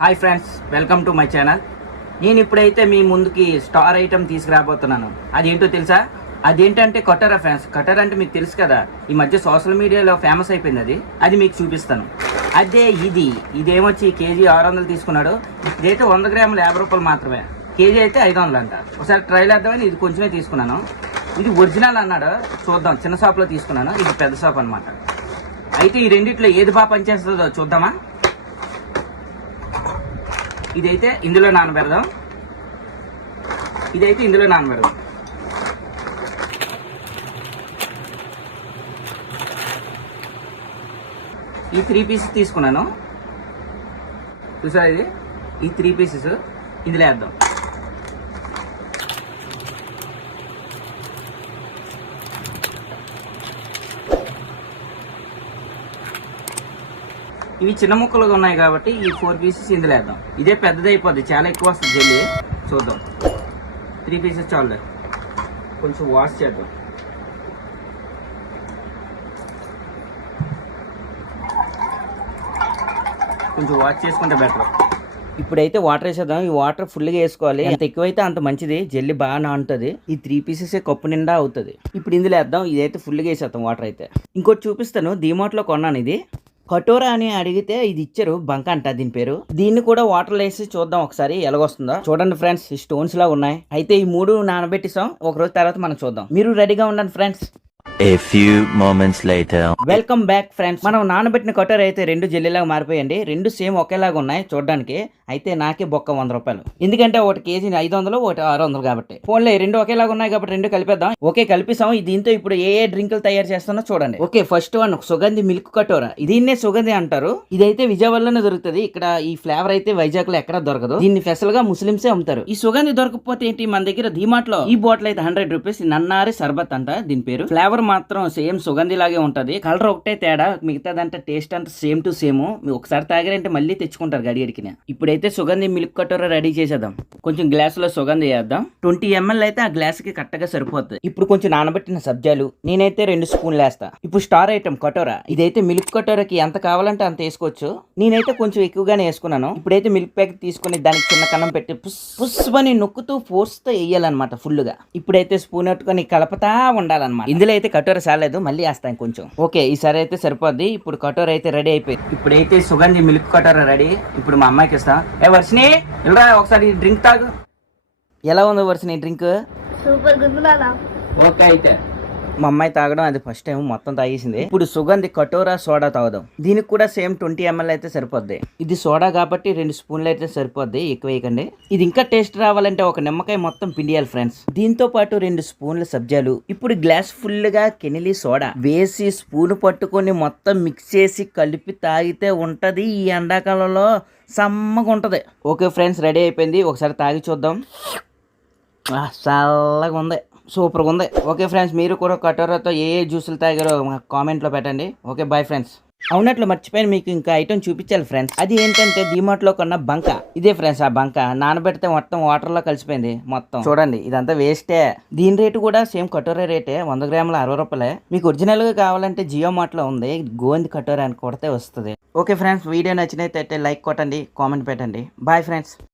Hi friends, welcome to my channel. నేను ఇప్పుడైతే మీ ముందుకి స్టార్ ఐటమ్ తీసుకురాబోతున్నాను. అదేంటో తెలుసా? అదేంటంటే కటోరా ఫ్రెండ్స్. కటోరా అంటే మీకు తెలుసు కదా, ఈ మధ్య సోషల్ మీడియాలో ఫేమస్ అయిపోయింది. అది మీకు చూపిస్తాను. అదే ఇదేమొచ్చి కేజీ 600 తీసుకున్నాడు. ఇదైతే 100 గ్రాములు 50 రూపాయలు మాత్రమే. కేజీ అయితే 500 అంట. ఒకసారి ట్రైల్ వేద్దామని ఇది కొంచెమే తీసుకున్నాను. ఇది ఒరిజినల్ అన్నాడు, చూద్దాం. చిన్న షాప్లో తీసుకున్నాను, ఇది పెద్ద షాప్ అనమాట. అయితే ఈ రెండిట్లో ఏది బాగా పనిచేస్తుందో చూద్దామా. ఇదైతే ఇందులో నానబెడదాం. ఇదైతే ఇందులో నానబెడదాం. ఈ 3 పీసెస్ తీసుకున్నాను, చూసా? ఈ 3 పీసెస్ ఇందులో వేద్దాం. ఇవి చిన్న ముక్కలుగా ఉన్నాయి కాబట్టి ఈ 4 పీసెస్ ఇందులో వేద్దాం. ఇదే పెద్దది అయిపోద్ది, చాలా ఎక్కువ వస్తుంది జల్లి. చూద్దాం. 3 పీసెస్ చాలు. కొంచెం వాష్ చేద్దాం. కొంచెం వాష్ చేసుకుంటే బెటర్. ఇప్పుడైతే వాటర్ వేసేద్దాం. ఈ వాటర్ ఫుల్గా వేసుకోవాలి, ఎంత ఎక్కువైతే అంత మంచిది. జల్లి బాగా నానుతుంది. ఈ 3 పీసెస్ కప్పు నిండా అవుతుంది. ఇప్పుడు ఇందులో వేద్దాం. ఇదైతే ఫుల్గా వేసేద్దాం వాటర్ అయితే. ఇంకోటి చూపిస్తాను, డిమార్ట్లో కొన్నాను. ఇది కటోరా అని అడిగితే ఇది ఇచ్చారు, బంక అంట దీని పేరు. దీన్ని కూడా వాటర్ వేసి చూద్దాం ఒకసారి ఎలాగొస్తుందో. చూడండి ఫ్రెండ్స్, ఈ స్టోన్స్ లా ఉన్నాయి. అయితే ఈ 3 నానబెట్టిస్తాం. ఒక రోజు తర్వాత మనం చూద్దాం. మీరు రెడీగా ఉండండి friends. A few moments later. Welcome back friends. మనం నానబెట్టిన కటోరా అయితే 2 జెల్లీలాగా మారిపోయండి. 2 సేమ్ ఒకేలాగా ఉన్నాయి చూడడానికి. అయితే నాకే బొక్క 100 రూపాయలు, ఎందుకంటే ఒకటి కేజీ 500, ఒకటి 600 కాబట్టి. ఫోన్లే 2 ఒకేలాగా ఉన్నాయి కాబట్టి 2 కలిపేద్దాం. ఓకే, కలిపిస్తాం. దీంతో ఇప్పుడు ఏ డ్రింకులు తయారు చేస్తానో చూడండి. ఓకే, ఫస్ట్ వన్ సుగంధి మిల్క్ కటోరా. దీన్నే సుగంధి అంటారు. ఇదైతే విజయవాడలోనే దొరుకుతుంది. ఇక్కడ ఈ ఫ్లేవర్ అయితే వైజాగ్ లో ఎక్కడ దొరకదు. దీన్ని స్పెషల్ గా ముస్లింసే అమ్ముతారు. ఈ సుగంధి దొరకకపోతే ఏంటి, మన దగ్గర డిమార్ట్ లో ఈ బాటిల్ అయితే 100 రూపీస్. నన్నారి సర్బత్ అంట దీని పేరు. ఫ్లేవర్ మాత్రం సేమ్ సుగంధి లాగే ఉంటది. కలర్ ఒకటే తేడా, మిగతాదంటే టేస్ట్ అంతా సేమ్ టు సేమ్. ఒకసారి తాగారంటే మళ్ళీ తెచ్చుకుంటారు గడియడికి. ఇప్పుడైతే సుగంధి మిల్క్ కటోరా రెడీ చేసేద్దాం. కొంచెం గ్లాస్ లో సుగంధి వేద్దాం. 20 ml అయితే ఆ గ్లాస్ కి కరెక్ట్గా సరిపోతుంది. ఇప్పుడు కొంచెం నానబెట్టిన సబ్జాలు నేనైతే 2 స్పూన్లు వేస్తా. ఇప్పుడు స్టార్ ఐటమ్ కటోరా. ఇదైతే మిల్క్ కటోరాకి ఎంత కావాలంటే అంత వేసుకోవచ్చు. నేనైతే కొంచెం ఎక్కువగానే వేసుకున్నాను. ఇప్పుడైతే మిల్క్ ప్యాకెట్ తీసుకుని దానికి చిన్న కన్నం పెట్టి పుష్పని నొక్కుతూ ఫోర్స్ తో వేయాలన్నమాట ఫుల్ గా. ఇప్పుడైతే స్పూన్ పెట్టుకొని కలపతా ఉండాలన్నమాట. ఇందులో అయితే కటోరా సాలేదు, మళ్ళీ వేస్తాను కొంచెం. ఓకే, ఈసారి అయితే సరిపోద్ది. ఇప్పుడు కటోరా అయితే రెడీ అయిపోయింది. ఇప్పుడైతే సుగంధి మిల్క్ కటోరా రెడీ. ఇప్పుడు మా అమ్మాయికి ఇస్తా. వర్షిని, ఇలా ఒకసారి డ్రింక్ తాగు. ఎలా ఉంది Varshini drink? Super good. Okay, అయితే మా అమ్మాయి తాగడం అది ఫస్ట్ టైం, మొత్తం తాగేసింది. ఇప్పుడు సుగంధి కటోరా సోడా తాగుదాం. దీనికి కూడా సేమ్ 20 ml అయితే సరిపోద్ది. ఇది సోడా కాబట్టి 2 స్పూన్లు అయితే సరిపోద్ది, ఎక్కువ వేయకండి. ఇది ఇంకా టేస్ట్ రావాలంటే ఒక నిమ్మకాయ మొత్తం పిండియాలి ఫ్రెండ్స్. దీంతో పాటు 2 స్పూన్ల సబ్జాలు. ఇప్పుడు గ్లాస్ ఫుల్ గా కెనిలి సోడా వేసి స్పూన్ పట్టుకొని మొత్తం మిక్స్ చేసి కలిపి తాగితే ఉంటది. ఈ ఎండాకాలంలో సమ్మగా ఉంటది. ఓకే ఫ్రెండ్స్, రెడీ అయిపోయింది. ఒకసారి తాగి చూద్దాం. చల్లగా ఉంది, సూపర్గా ఉంది. ఓకే ఫ్రెండ్స్, మీరు కూడా కటోరాతో ఏ జ్యూసులు తాగారో కామెంట్లో పెట్టండి. Okay, bye friends. అవునట్లు మర్చిపోయాను, మీకు ఇంకా ఐటమ్ చూపించాలి ఫ్రెండ్స్. అది ఏంటంటే డిమార్ట్ లో కొన్న బంక. ఇదే ఫ్రెండ్స్ ఆ బంక. నానబెడితే మొత్తం వాటర్ లో కలిసిపోయింది మొత్తం. చూడండి, ఇదంతా వేస్టే. దీని రేటు కూడా సేమ్ కటోరా రేటే, 100 గ్రాములు 60 రూపాయలే. మీకు ఒరిజినల్ గా కావాలంటే జియో మార్ట్ లో ఉంది, గోవింద్ కటోరా అని కొడితే వస్తుంది. ఓకే ఫ్రెండ్స్, వీడియో నచ్చినైతే లైక్ కొట్టండి, కామెంట్ పెట్టండి. Bye friends.